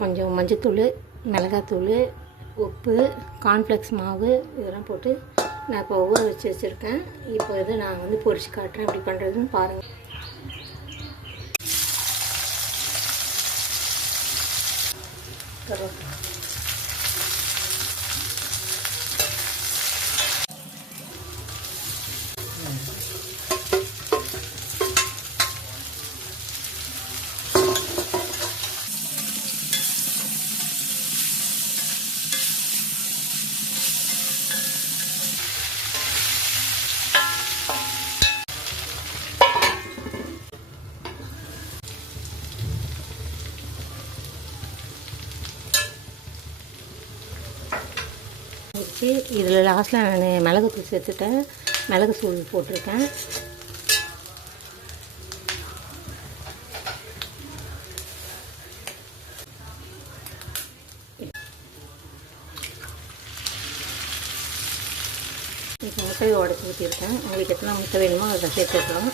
கொஞ்சம் மஞ்சத்தூள், மிளகாத்தூள், உப்பு, கார்ன்ஃப்ளெக்ஸ் மாவு இதெல்லாம் போட்டு நான் இப்போ ஊற வச்சுருக்கேன். இப்போ இதை நான் வந்து பொரிச்சு காட்டுறேன் எப்படி பண்ணுறதுன்னு பாருங்கள். இதில் லாஸ்ட்டில் நான் மிளகுத்தூள் சேர்த்துட்டேன். மிளகுத்தூள் போட்டிருக்கேன். இப்போ முட்டையை உடச்சி ஊற்றிருக்கேன். உங்களுக்கு எத்தனை முட்டை வேணுமோ அதை சேர்த்துக்கலாம்.